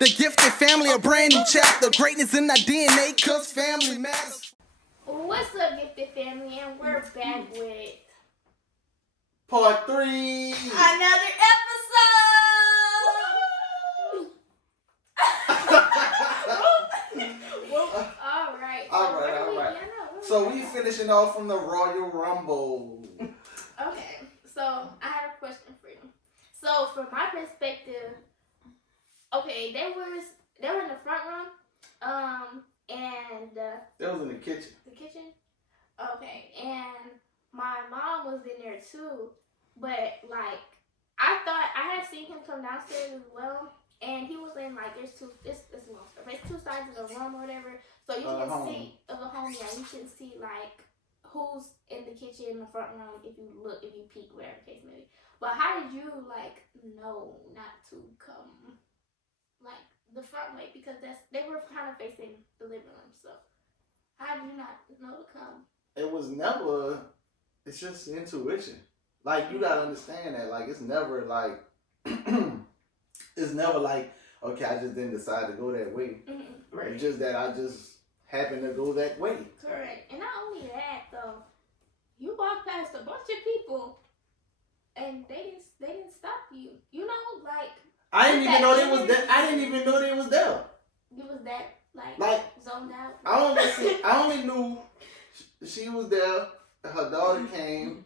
The gifted family, a brand new chapter. Greatness in our DNA, cause family matters. What's up, gifted family? And we're back with Part 3. another episode. All right. So we finishing off from the Royal Rumble. Okay, so I have a question for you. So from my perspective, okay, they were in the front room, and That was in the kitchen. the kitchen. Okay, and my mom was in there too, but like I thought I had seen him come downstairs as well, and he was in like there's two sides of the room or whatever, so you can see of the home. Yeah, you can see like who's in the kitchen in the front room if you peek, whatever case may be. But how did you like know not to come like the front way, because they were kind of facing the living room, so how did you not know to come? It was never, it's just intuition. Like, you gotta understand that. Like, it's never like, okay, I just didn't decide to go that way. Mm-hmm. Right. It's just that I just happened to go that way. Correct. And not only that, though, you walked past a bunch of people, and they didn't stop you. You know, like I didn't even know they was there. I didn't even know they was there. you was that like zoned out. I only knew she was there. Her daughter came,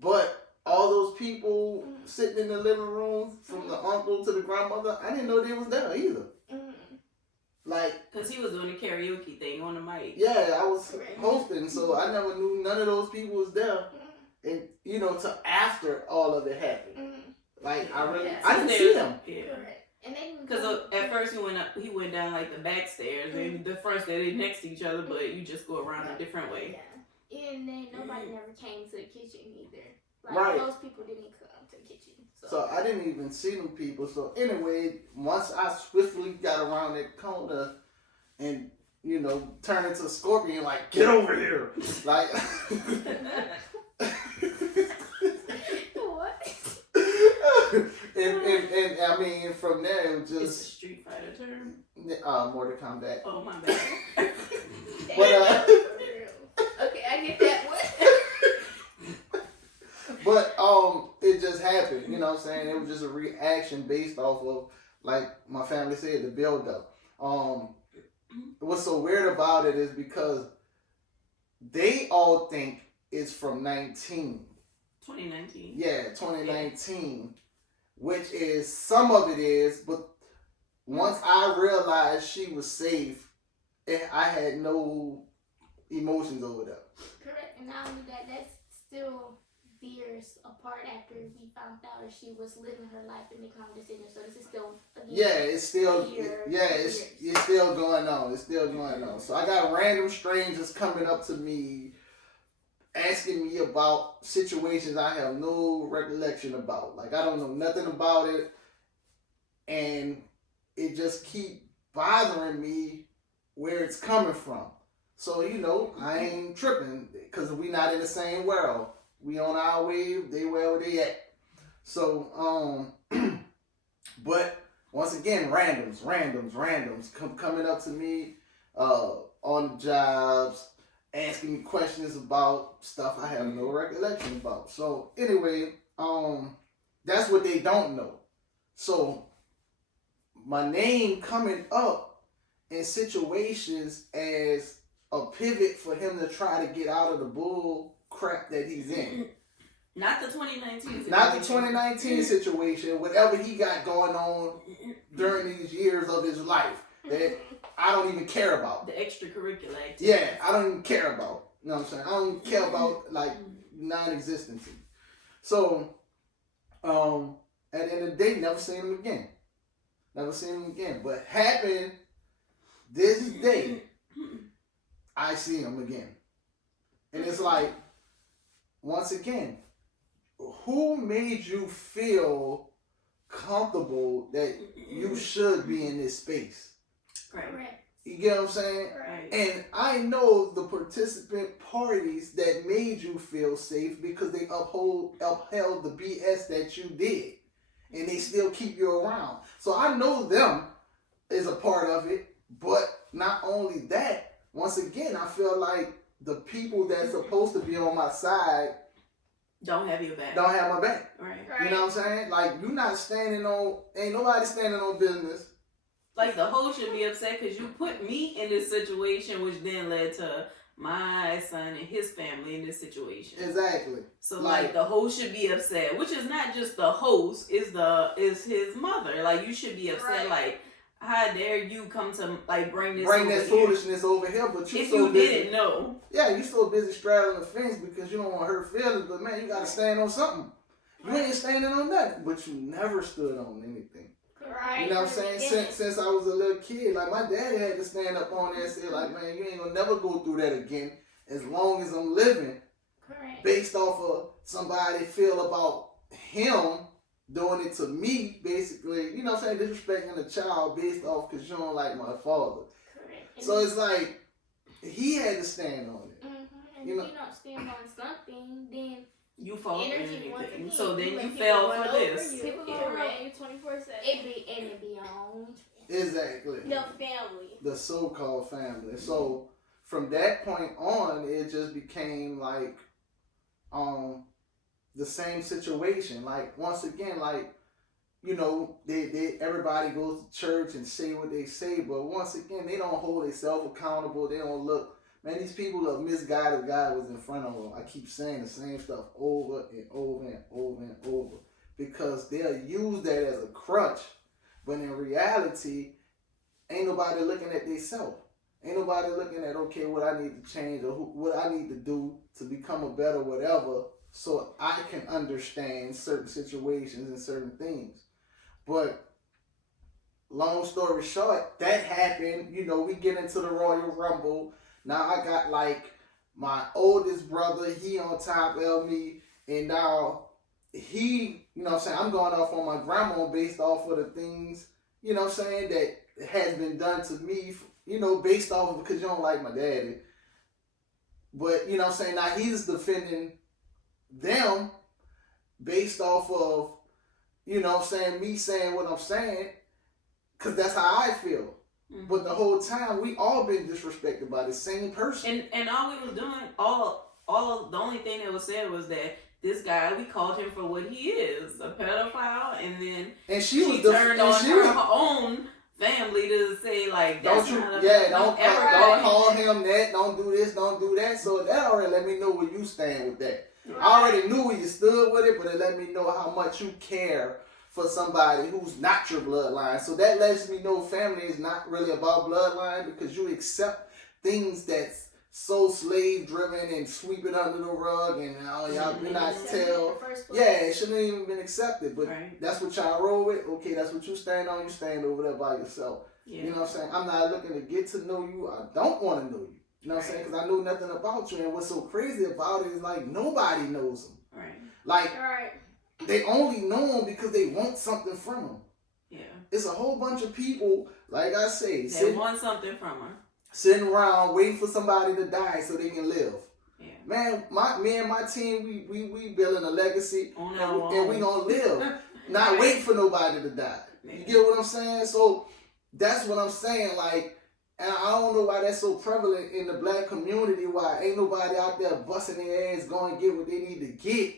but all those people sitting in the living room, from the uncle to the grandmother, I didn't know they was there either. Like, because he was doing the karaoke thing on the mic. Yeah, I was hosting, so I never knew none of those people was there. And till after all of it happened, like I didn't see them. Yeah. Correct. And then because at first he went down like the back stairs, and the front stairs they next to each other, but you just go around a different way. Yeah. And then nobody never came to the kitchen either. Like right. Those people didn't come to the kitchen. So I didn't even see them people. So anyway, once I swiftly got around that corner and turned into a scorpion, like, get over here, like. What? and I mean, from there it was just. It's a Street Fighter term. Mortal Kombat. Oh, my bad. But okay, I get that one. But it just happened. You know what I'm saying? It was just a reaction based off of, like my family said, the build up. What's so weird about it is because they all think it's from 2019. Yeah, 2019. Which is, some of it is, but once I realized she was safe, I had no emotions over that. Correct. And not only that, that's still years apart after we found out that she was living her life and making her decisions. So this is still it's still going on. It's still going on. So I got random strangers coming up to me asking me about situations I have no recollection about. Like, I don't know nothing about it, and it just keep bothering me where it's coming from. So I ain't tripping because we not in the same world. We on our wave, they where they at. So, but once again, randoms coming up to me on the jobs, asking me questions about stuff I have no recollection about. So anyway, that's what they don't know. So my name coming up in situations as a pivot for him to try to get out of the bull crap that he's in. Not the 2019 situation. Not the 2019 situation. Whatever he got going on during these years of his life that I don't even care about. The extracurricular activities. Yeah, I don't even care about. You know what I'm saying? I don't even care about, like, non-existency. So, at the end of the day, never seen him again. But happened this day, I see him again. And it's like, once again, who made you feel comfortable that you should be in this space? Right. You get what I'm saying? Right. And I know the participant parties that made you feel safe because they upheld the BS that you did. And they still keep you around. So I know them. is a part of it. But not only that, once again, I feel like the people that's supposed to be on my side don't have your back. Don't have my back. Right. You know what I'm saying? Like, you not standing on, ain't nobody standing on business. Like, the whole should be upset because you put me in this situation, which then led to my son and his family in this situation. Exactly. So like the host should be upset, which is not just the host, is his mother. Like, you should be upset. Like, how dare you come to like bring this foolishness over here? But if you didn't know, yeah, you so busy straddling the fence because you don't want to hurt feelings. But man, you gotta stand on something. You ain't standing on nothing, but you never stood on anything. Right. You know what I'm saying? Since I was a little kid, like my daddy had to stand up on there and say, like, man, you ain't gonna never go through that again as long as I'm living. Correct. Based off of somebody feel about him doing it to me, basically, you know what I'm saying, disrespecting a child based off because you don't like my father. Correct. So it's like he had to stand on it. Mm-hmm. And if you don't stand on something, then you fall for anything. Again, so then you fell for this. People go around you 24/7. It be on. Exactly. The family. The so-called family. So from that point on, it just became like the same situation. Like, once again, like, you know, they everybody goes to church and say what they say, but once again, they don't hold themselves accountable. They don't look. Man, these people are misguided. God was in front of them. I keep saying the same stuff over and over and over and over because they'll use that as a crutch, but in reality, ain't nobody looking at themselves. Ain't nobody looking at, okay, what I need to change or what I need to do to become a better whatever so I can understand certain situations and certain things. But long story short, that happened. You know, we get into the Royal Rumble. Now I got like my oldest brother, he on top of me, and now he, you know what I'm saying, I'm going off on my grandma based off of the things, you know what I'm saying, that has been done to me, you know, based off of, because you don't like my daddy. But, you know what I'm saying, now he's defending them based off of, you know what I'm saying, me saying what I'm saying, because that's how I feel. Mm-hmm. But the whole time, we all been disrespected by the same person. And all we was doing, the only thing that was said was that this guy, we called him for what he is, a pedophile, and then she turned on her own family to say, like, that's don't call him that, don't do this, don't do that. So that already let me know where you stand with that. Right. I already knew where you stood with it, but it let me know how much you care for somebody who's not your bloodline. So that lets me know family is not really about bloodline because you accept things that's so slave driven and sweep it under the rug and y'all do not tell. Yeah, it shouldn't have even been accepted. But that's what y'all roll with. Okay, that's what you stand on. You stand over there by yourself. Yeah. You know what I'm saying? I'm not looking to get to know you. I don't want to know you. You know what I'm saying? Because I know nothing about you. And what's so crazy about it is like nobody knows them. Right. Like. They only know him because they want something from him. Yeah. It's a whole bunch of people, like I say, they want something from her. Sitting around waiting for somebody to die so they can live. Yeah. Man, me and my team, we building a legacy and we gonna live. Not wait for nobody to die. You get what I'm saying? So that's what I'm saying. Like, and I don't know why that's so prevalent in the black community, why ain't nobody out there busting their ass going to get what they need to get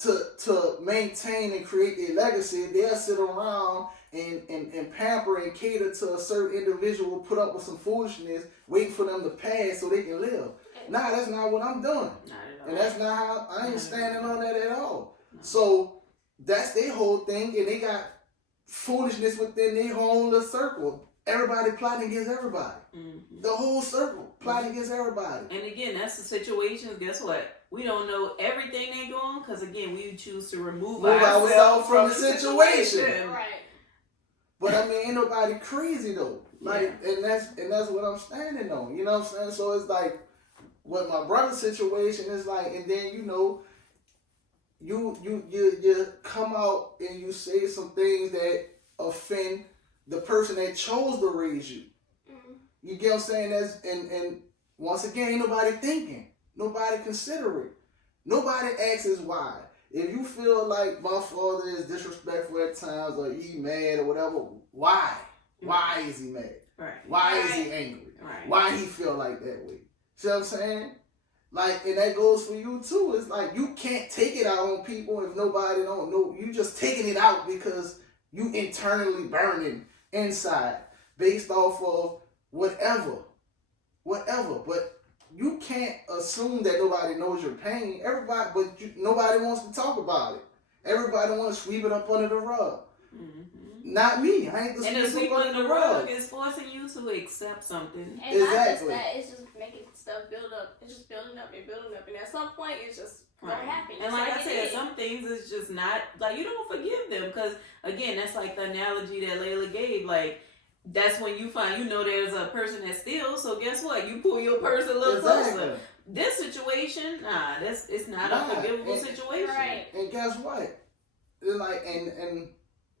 to maintain and create their legacy. They'll sit around and pamper and cater to a certain individual, put up with some foolishness, waiting for them to pass so they can live. Nah, that's not what I'm doing. And that's not how, I ain't standing on that at all. So that's their whole thing, and they got foolishness within their whole little circle. Everybody plotting against everybody. Mm-hmm. The whole circle plotting against everybody. And again, that's the situation. Guess what? We don't know everything they go on because, again, we choose to remove ourselves from the situation. Right. But I mean, ain't nobody crazy though. Like, and that's what I'm standing on. You know what I'm saying? So it's like, with my brother's situation is like, and then you know, you come out and you say some things that offend the person that chose to raise you. Mm-hmm. You get what I'm saying? That's and once again, ain't nobody thinking. Nobody considerate. Nobody asks why. If you feel like my father is disrespectful at times or he mad or whatever, why? Why is he mad? Right. Why is he angry? Right. Why he feel like that way? See what I'm saying? Like, and that goes for you too. It's like you can't take it out on people if nobody don't know. You just taking it out because you internally burning inside based off of whatever. But you can't assume that nobody knows your pain. Nobody wants to talk about it. Everybody wants to sweep it up under the rug. Mm-hmm. Not me. I ain't the sweep under the rug is forcing you to accept something. And not just that, it's just making stuff build up. It's just building up, and at some point, it's just gonna happen. And like I said, some things is just not like you don't forgive them because again, that's like the analogy that Layla gave. Like that's when you find there's a person that steals. So guess what? You pull your purse a little closer. This situation, it's not a forgivable situation. Right. And guess what? It's like and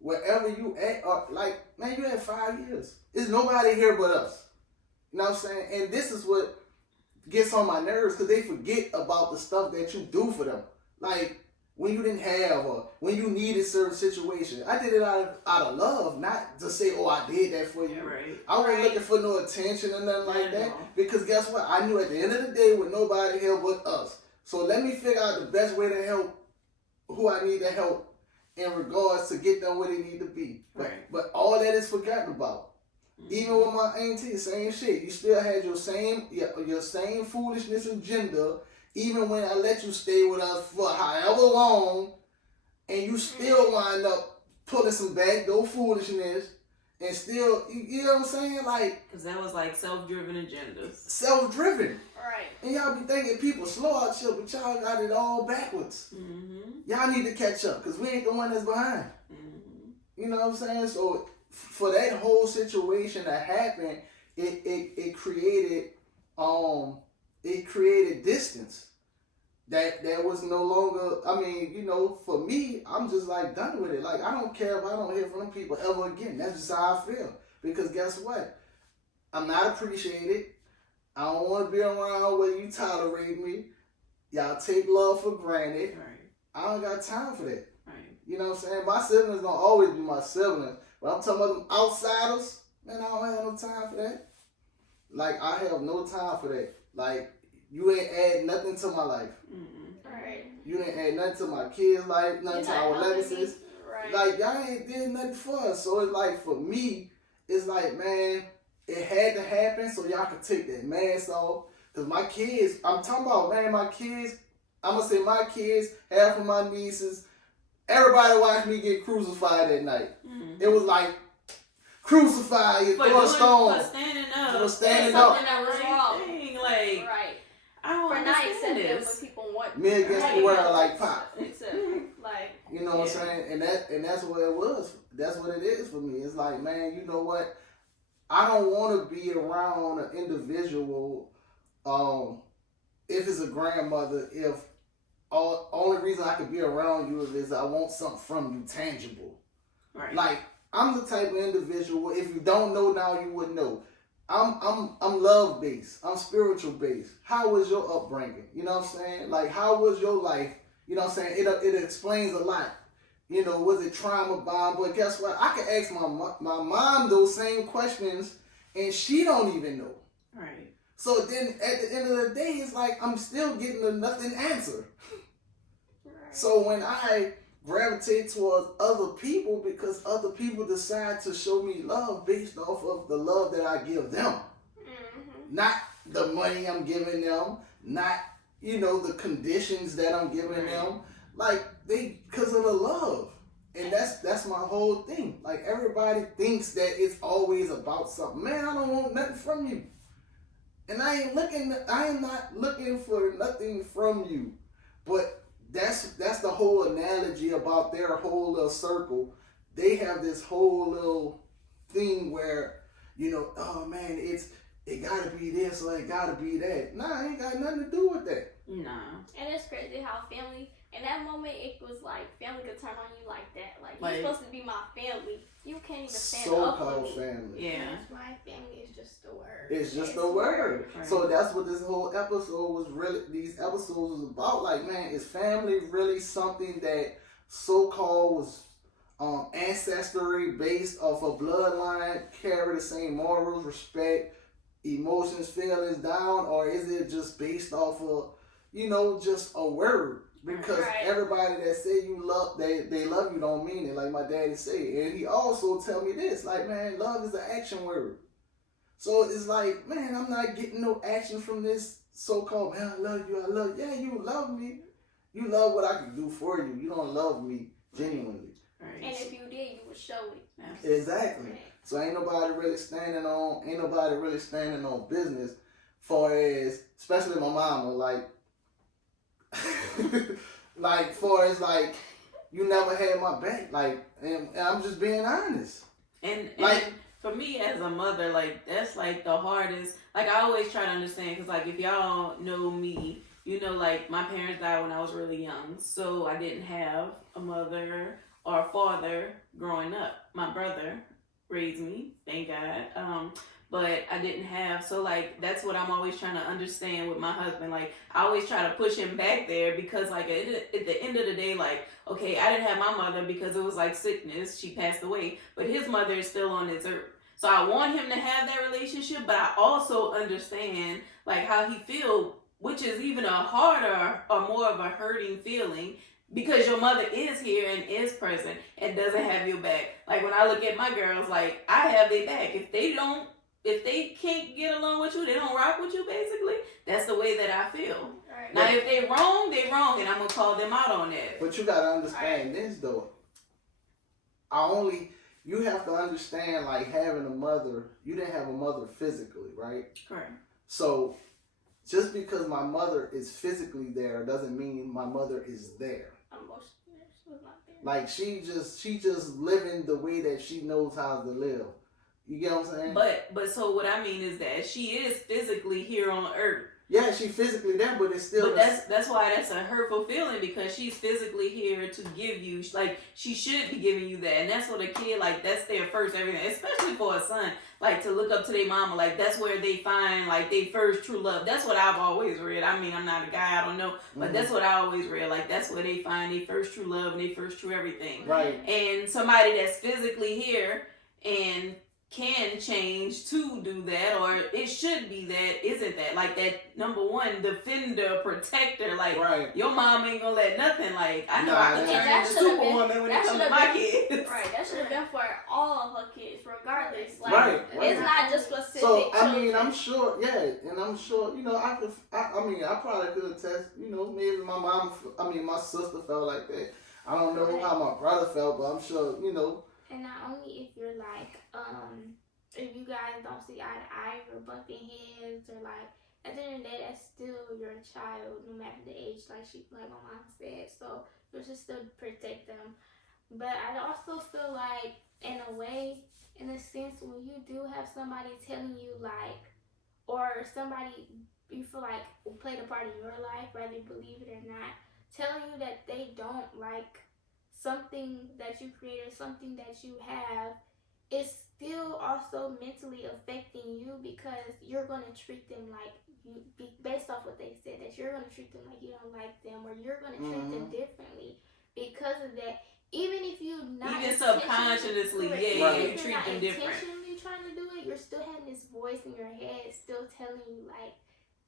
wherever you at, like, man, you had 5 years. There's nobody here but us. You know what I'm saying? And this is what gets on my nerves because they forget about the stuff that you do for them. Like, when you didn't have or when you needed certain situations. I did it out of love, not to say, oh, I did that for you. Yeah, right. I wasn't looking for no attention or nothing like that. Because guess what? I knew at the end of the day with nobody here but us. So let me figure out the best way to help who I need to help in regards to get them where they need to be. But all that is forgotten about. Mm-hmm. Even with my auntie, same shit. You still had your same foolishness agenda, even when I let you stay with us for however long, and you still wind up pulling some backdoor foolishness, and still, you know what I'm saying? Like, because that was like self-driven agendas. Self-driven. Right. And y'all be thinking people slow out shit, but y'all got it all backwards. Mm-hmm. Y'all need to catch up, because we ain't the one that's behind. Mm-hmm. You know what I'm saying? So, for that whole situation to happen, it created distance. That was no longer, I mean, for me, I'm just like done with it. Like, I don't care if I don't hear from them people ever again. That's just how I feel. Because guess what? I'm not appreciated. I don't want to be around where you tolerate me. Y'all take love for granted. Right. I don't got time for that. Right. You know what I'm saying? My siblings gonna always be my siblings. But I'm talking about them outsiders, man, I don't have no time for that. Like, I have no time for that. Like, you ain't add nothing to my life. Mm-hmm. Right. You ain't add nothing to my kids' life, nothing to our legacies. Right. Like, y'all ain't did nothing for us. So it's like, for me, it's like, man, it had to happen so y'all could take that mask off. Because my kids, I'm talking about, man, my kids, I'm going to say my kids, half of my nieces, everybody watched me get crucified that night. Mm-hmm. It was like, crucify you, throw a stone. For standing up. For standing up. Something that was wrong. Like, right. I don't understand this. What people want. Me against the world, like Pop. Like, you know what I'm saying? And that's what it was. That's what it is for me. It's like, man, you know what? I don't want to be around an individual, if it's a grandmother, if only reason I could be around you is I want something from you tangible. Right. Like, I'm the type of individual, if you don't know now, you would know. I'm love based. I'm spiritual based. How was your upbringing? You know what I'm saying? Like, how was your life? You know what I'm saying? It explains a lot. You know, was it trauma bound? But guess what? I can ask my mom those same questions, and she don't even know. Right. So then, at the end of the day, it's like I'm still getting a nothing answer. Right. So when I gravitate towards other people because other people decide to show me love based off of the love that I give them. Mm-hmm. Not the money I'm giving them, not, the conditions that I'm giving them. Like, because of the love. And that's my whole thing. Like, everybody thinks that it's always about something. Man, I don't want nothing from you. And I am not looking for nothing from you. But that's the whole analogy about their whole little circle. They have this whole little thing where, oh man, it gotta be this or it gotta be that. Nah, it ain't got nothing to do with that. Nah. And it's crazy how family, in that moment, it was like family could turn on you like that. Like you're supposed to be my family. You can't even stand up for me. Family. Yeah. That's why family is just the word. It's just the word. Right. So that's what this whole episode was really, these episodes was about. Like, man, is family really something that so-called was ancestry based off of bloodline, carry the same morals, respect, emotions, feelings down, or is it just based off of, just a word? Because everybody that say you love, they love you don't mean it, like my daddy say. And he also tell me this, like, man, love is an action word. So it's like, man, I'm not getting no action from this so-called, man, I love you, I love you. Yeah, you love me. You love what I can do for you. You don't love me genuinely. Right. And if you did, you would show it. Exactly. Right. So ain't nobody really standing on business, far as, especially my mama, like, like, far as, like, you never had my back, like, and I'm just being honest. And like, for me as a mother, like, that's, like, the hardest, like, I always try to understand, because, like, if y'all know me, like, my parents died when I was really young, so I didn't have a mother or a father growing up. My brother raised me, thank God, but I didn't have, so, like, that's what I'm always trying to understand with my husband. Like, I always try to push him back there, because, like, at the end of the day, like, okay, I didn't have my mother because it was, like, sickness, she passed away, but his mother is still on this earth. So I want him to have that relationship, but I also understand, like, how he feels, which is even a harder or more of a hurting feeling, because your mother is here and is present and doesn't have your back. Like, when I look at my girls, like, I have their back. If they can't get along with you, they don't rock with you, basically, that's the way that I feel. Right. Now, if they wrong, and I'm going to call them out on that. But you got to understand this, though. You have to understand, like, having a mother, you didn't have a mother physically, right? Correct. So, just because my mother is physically there doesn't mean my mother is there. Emotionally, she was not there. Like, she just living the way that she knows how to live. You get what I'm saying? But so what I mean is that she is physically here on earth. Yeah, she's physically there, but it's still. But that's why that's a hurtful feeling, because she's physically here to give you, like, she should be giving you that, and that's what a kid, like, that's their first everything, especially for a son, like, to look up to their mama, like, that's where they find, like, their first true love. That's what I've always read. I mean, I'm not a guy, I don't know, but that's what I always read. Like, that's where they find their first true love and their first true everything. Right. And somebody that's physically here and can change to do that, or it should be that, isn't that, like, that number one defender, protector, like, right. Your mom ain't gonna let nothing, like, I know I can turn into Superwoman when it comes to my kids. Right, that should have been for all of her kids, regardless. Like, right. It's not just specific. So I mean, I'm sure, yeah, and I'm sure, I probably could attest, maybe my sister felt like that. I don't know how my brother felt, but I'm sure, And not only if you're like, if you guys don't see eye to eye or bumping heads, or like, at the end of the day, that's still your child, no matter the age, like my mom said. So you should still protect them. But I also feel like, in a way, in a sense, when you do have somebody telling you, like, or somebody you feel like played a part in your life, whether you believe it or not, telling you that they don't like something that you created, something that you have, is still also mentally affecting you, because you're going to treat them like you, based off what they said, that you're going to treat them like you don't like them, or you're going to treat them differently because of that. Even if you're not even subconsciously, you treat them different. Intentionally trying to do it, you're still having this voice in your head still telling you, like,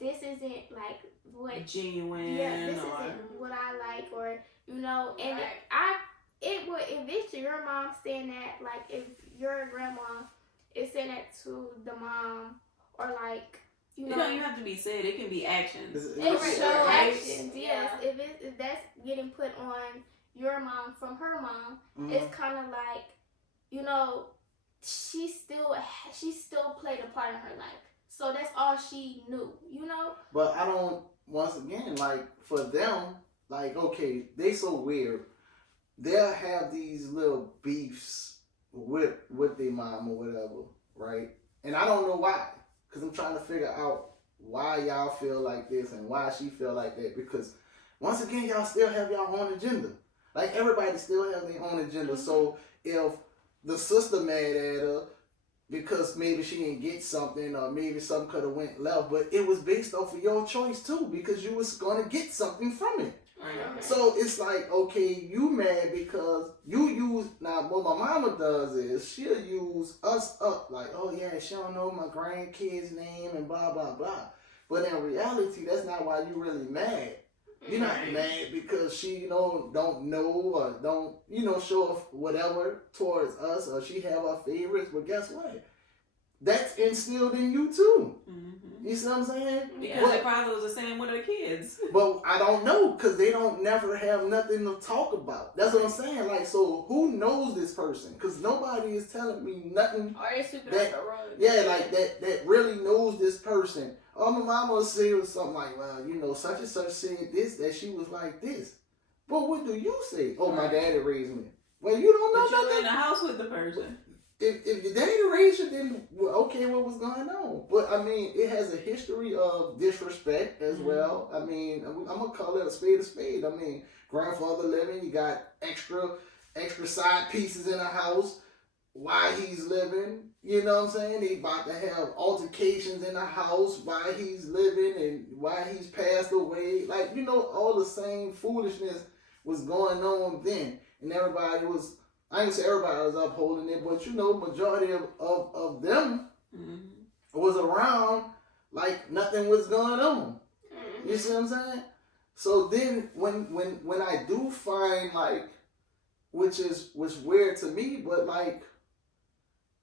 this isn't like what genuine. Yeah, this isn't what I like, or and it will, if it's your mom saying that, like, if your grandma is saying that to the mom, or like, it don't even have to be said. It can be actions. It shows actions. Yes, if that's getting put on your mom from her mom, it's kind of like, she still played a part in her life. So that's all she knew, But I don't, once again, like, for them, like, okay, they so weird. They'll have these little beefs with their mom or whatever, right? And I don't know why. Because I'm trying to figure out why y'all feel like this and why she feel like that. Because, once again, y'all still have y'all own agenda. Like, everybody still have their own agenda. So, if the sister mad at her because maybe she didn't get something, or maybe something could have went left, but it was based off of your choice too, because you was going to get something from it. Right. So it's like, okay, you mad because you use, now what my mama does is she'll use us up like, oh yeah, she don't know my grandkid's name and blah, blah, blah. But in reality, that's not why you really mad. You're not mad because she, don't know or don't, show off whatever towards us or she have our favorites. But guess what? That's instilled in you too. Mm-hmm. You see what I'm saying? Because they probably was the same with their kids. But I don't know because they don't never have nothing to talk about. That's what I'm saying. Like, so who knows this person? Because nobody is telling me nothing. Or they sweeping up the road. Yeah, like that really knows this person. Oh, my mama will say something like, well, such and such said this, that she was like this. But what do you say? Oh, my daddy raised me. Well, you don't know but nothing. You're in the house with the person. If your daddy raised you, then okay, what was going on? But I mean, it has a history of disrespect as well. I mean, I'm gonna call it a spade a spade. I mean, grandfather living, you got extra side pieces in the house while he's living. You know what I'm saying? They about to have altercations in the house while he's living and while he's passed away. Like, all the same foolishness was going on then, and everybody was. I ain't say everybody was upholding it, but majority of them was around like nothing was going on. You see what I'm saying? So then when I do find like, which weird to me, but like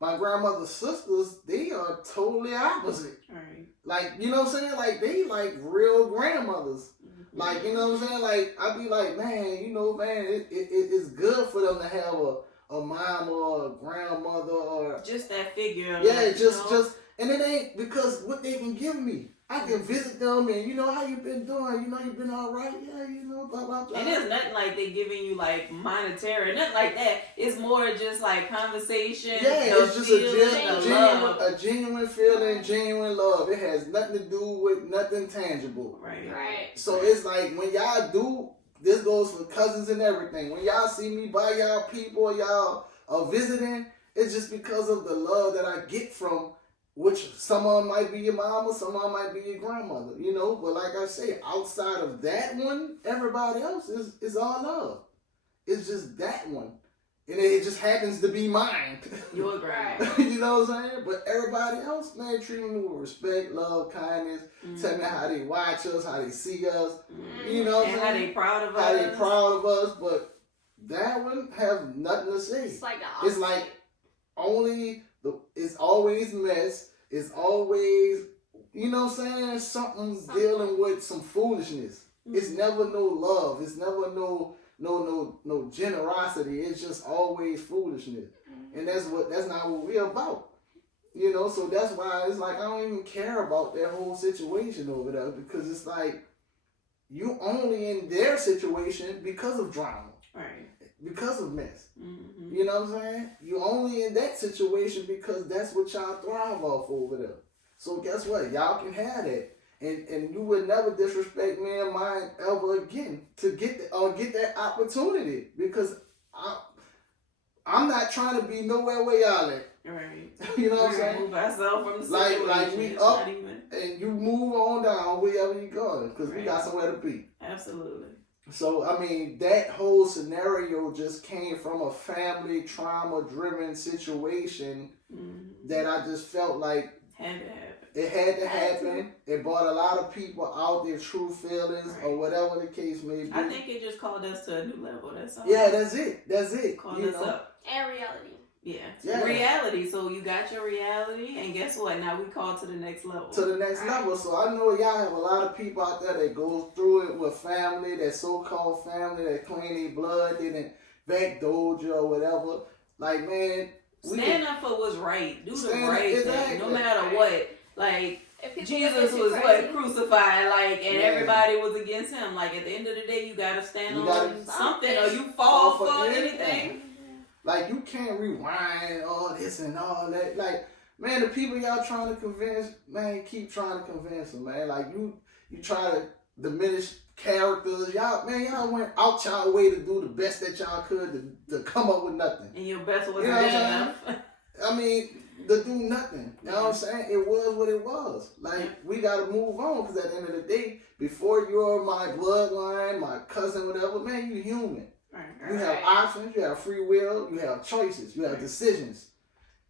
my grandmother's sisters, they are totally opposite. Right. Like, you know what I'm saying? Like they like real grandmothers. Like, you know what I'm saying? Like, I'd be like, man, it's good for them to have a mom or a grandmother or... Just that figure. Yeah, just... And it ain't because what they can give me. I can visit them and, how you been doing? You been all right? Yeah, blah, blah, blah. And it's nothing like they giving you, like, monetary, nothing like that. It's more just, like, conversation. Yeah, it's just a genuine feeling, genuine love. It has nothing to do with nothing tangible. Right. So it's like when y'all do, this goes for cousins and everything. When y'all see me by y'all people, y'all are visiting, it's just because of the love that I get from, which some of them might be your mama, some of them might be your grandmother, But like I say, outside of that one, everybody else is all love. It's just that one. And it just happens to be mine. Your grandma. You know what I'm saying? But everybody else, man, treat me with respect, love, kindness. Tell me how they watch us, how they see us. You know what I'm saying? How they proud of us. How they proud of us. But that one have nothing to say. It's like it's like it's always mess. It's always, something's dealing with some foolishness. It's never no love. It's never no generosity. It's just always foolishness. And that's not what we're about. So that's why it's like I don't even care about that whole situation over there, because it's like you only in their situation because of drama. Right. Because of mess. Mm-hmm. You know what I'm saying? You only in that situation because that's what y'all thrive off over there. So guess what? Y'all can have that. And you would never disrespect me and mine ever again to get that opportunity, because I'm not trying to be nowhere where y'all at. Right. You know what I'm saying? Move ourselves from the situation. Like we up and you move on down wherever you going, because we got somewhere to be. Absolutely. So I mean, that whole scenario just came from a family trauma-driven situation that I just felt like it had to happen. It brought a lot of people out their true feelings or whatever the case may be. I think it just called us to a new level. That's all. Yeah, that's it. Called us up. And reality. Yeah. Reality. So you got your reality, and guess what? Now we call to the next level. To the next level. So I know y'all have a lot of people out there that go through it with family, that so-called family that claim their blood, they didn't backdoor you or whatever. Like, man, stand up for what's right. Do the right thing, no matter what. Like, Jesus was crucified, like, and everybody was against him. Like, at the end of the day, you gotta stand on something, or you fall for anything. Like, you can't rewind all this and all that. Like, man, the people y'all trying to convince, man, keep trying to convince them, man. Like, you try to diminish characters. Y'all went out y'all way to do the best that y'all could to come up with nothing. And your best wasn't good enough. I mean, to do nothing. You know what I'm saying? It was what it was. Like, we got to move on, because at the end of the day, before you're my bloodline, my cousin, whatever, man, you're human. You have options, you have free will, you have choices, you have decisions.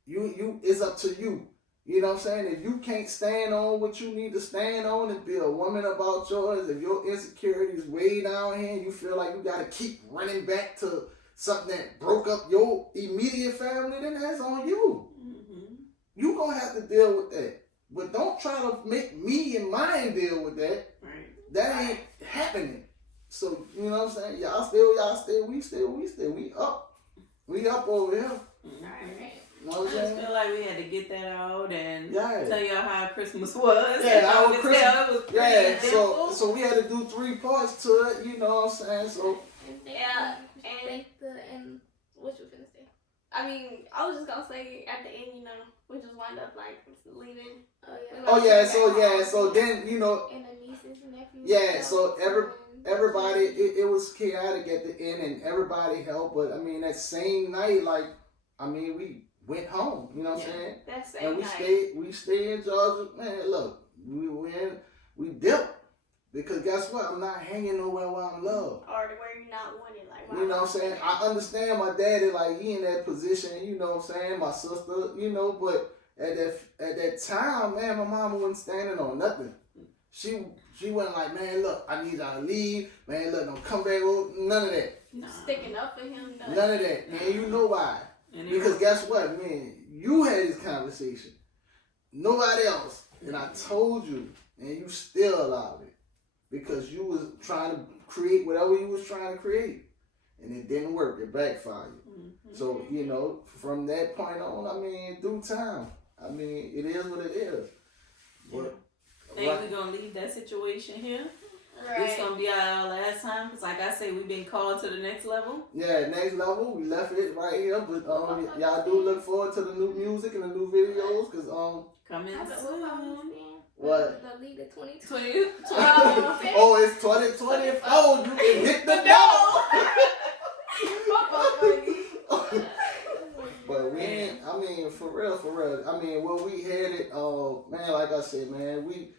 It's up to you. You know what I'm saying? If you can't stand on what you need to stand on and be a woman about yours, if your insecurities way down here and you feel like you got to keep running back to something that broke up your immediate family, then that's on you. Mm-hmm. You gonna have to deal with that. But don't try to make me and mine deal with that. Right. That ain't happening. So, you know what I'm saying? Y'all still, we up. We up over here. Mm-hmm. I just feel like we had to get that out and tell y'all how Christmas was. Yeah, our Christmas. Yeah, so we had to do 3 parts to it. You know what I'm saying? So and what you finna say? I mean, I was just gonna say at the end, we just wind up like leaving. So then and the nieces and nephews. Yeah, so everybody, it was chaotic at the end, and everybody helped. But I mean, that same night, we went home. You know what I'm saying? That same night. We stayed in Georgia. Man, look, we dipped. Because guess what? I'm not hanging nowhere where I'm loved. Or where you're not wanted. You know what I'm saying? I understand my daddy, he in that position, you know what I'm saying? My sister, but at that time, man, my mama wasn't standing on nothing. She wasn't like, man, look, I need y'all to leave. Man, look, don't come back. None of that. No. Sticking up for him. None of that. And you know why. Because guess what, man? You had this conversation. Nobody else. And I told you, and you still allowed it. Because you was trying to create whatever you was trying to create. And it didn't work. It backfired. Mm-hmm. So, from that point on, through time. It is what it is. But I think we're going to leave that situation here. Right. This is going to be our last time. Because like I say, we've been called to the next level. Yeah, next level. We left it right here. But y'all do look forward to the new music and the new videos. Because coming soon. What? The lead of 2020. Oh, it's 2020. Oh, you can hit the door. But we ain't, for real. Where we headed, man, like I said, man, we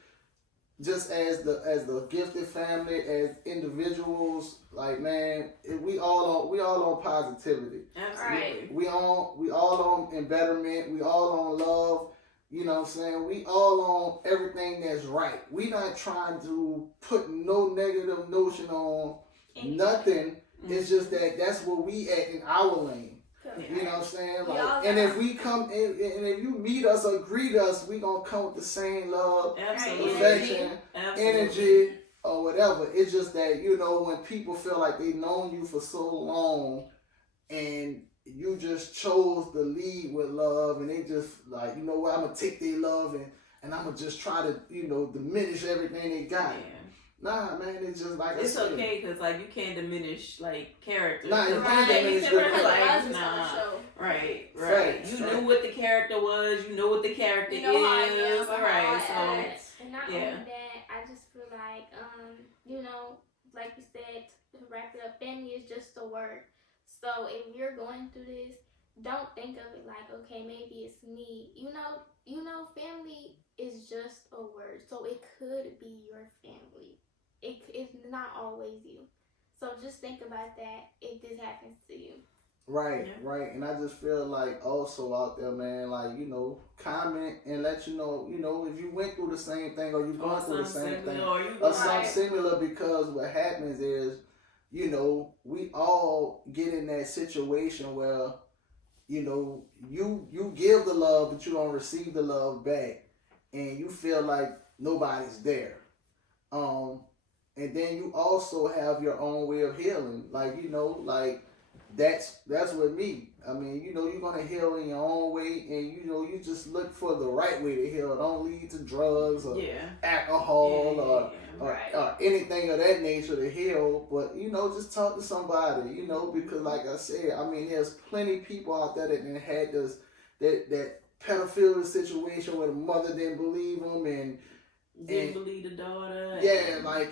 just as the gifted family, as individuals, man, we all on positivity. Absolutely. We all on betterment. We all on love. You know what I'm saying? We all on everything that's right. We not trying to put no negative notion on nothing. Mm-hmm. It's just that's where we at in our lane. You know what I'm saying? And if we come in, and if you meet us or greet us, we gonna come with the same love, affection, energy, or whatever. It's just that, when people feel like they've known you for so long and you just chose to lead with love, and they just I'm gonna take their love and I'm gonna just try to diminish everything they got. Yeah. Nah, man, it's just it's okay, because you can't diminish character. Nah, you can't diminish the character. Right. You knew what the character was. You know what the character is. Right. So and not only that, I just feel like like you said, to wrap it up, family is just a word. So if you're going through this, don't think of it like, okay, maybe it's me. Family is just a word. So it could be your family. It's not always you. So just think about that if this happens to you. Right. And I just feel like also out there, man, comment and let you know, if you went through the same thing or you're going through the same thing or something similar, because what happens is, we all get in that situation where, you give the love, but you don't receive the love back, and you feel like nobody's there. And then you also have your own way of healing. That's with me. You're going to heal in your own way, and, you just look for the right way to heal. Don't lead to drugs or alcohol or anything of that nature to heal. But, just talk to somebody, because like I said, there's plenty of people out there that had that pedophilia situation where the mother didn't believe them and didn't believe the daughter.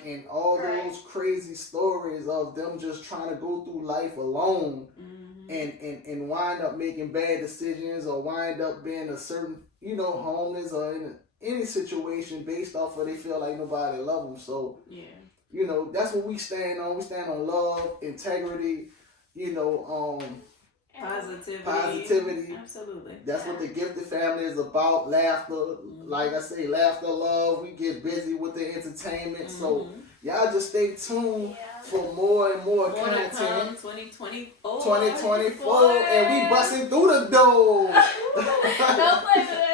And all those crazy stories of them just trying to go through life alone. Mm-hmm. and wind up making bad decisions or wind up being a certain, homeless or in any situation based off of they feel like nobody love them. So, that's what we stand on. We stand on love, integrity, positivity. Absolutely. That's what the gifted family is about. Laughter, like I say, laughter, love. We get busy with the entertainment. So y'all just stay tuned for more and more content. 2024. 2024, and we busting through the door. Don't play with